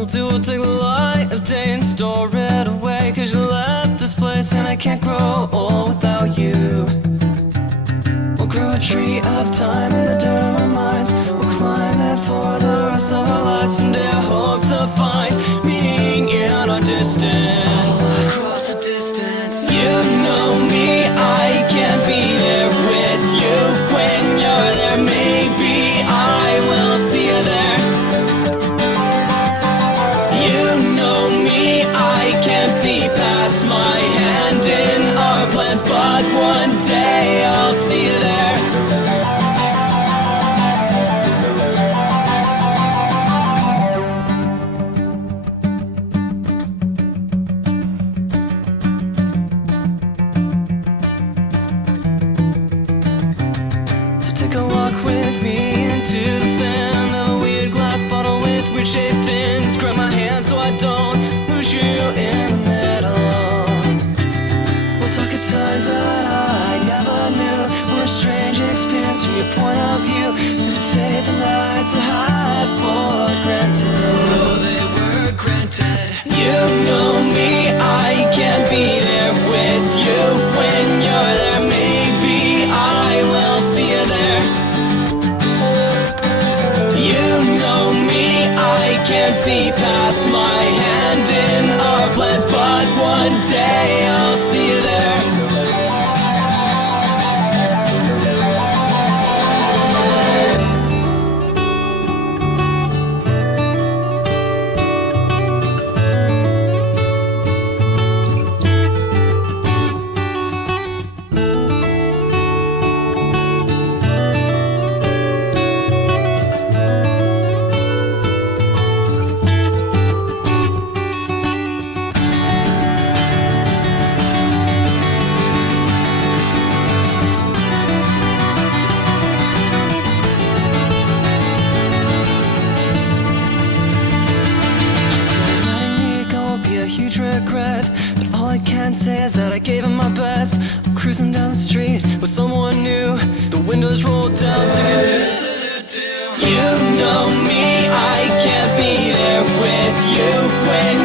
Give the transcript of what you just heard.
will do, we'll take the light of day and store it away. Cause you left this place and I can't grow old without you. We'll grow a tree of time in the dirt of our minds. We'll climb it for the rest of our lives. Someday I hope to find meaning in our distance. Across the distance. You know me, I can't be there with you. When you're there, maybe I will see you there. You know me, I can't see past my hand in our plans, but one day I'll see you there. So take a walk with me into the sand of a weird glass bottle with weird shaped ends. Grab my hand so I don't lose you in the middle. We'll talk at times that I never knew were a strange experience from your point of view. Never take the nights I had for granted, though they were granted. You know me, I can't be there with you. When you're there, maybe I will see you there. You know me, I can't see past my hand in our plans, but one day I'll see you there. Huge regret, but all I can say is that I gave it my best. I'm cruising down the street with someone new, the windows rolled down singing do-do-do-do. You know me, I can't be there with you when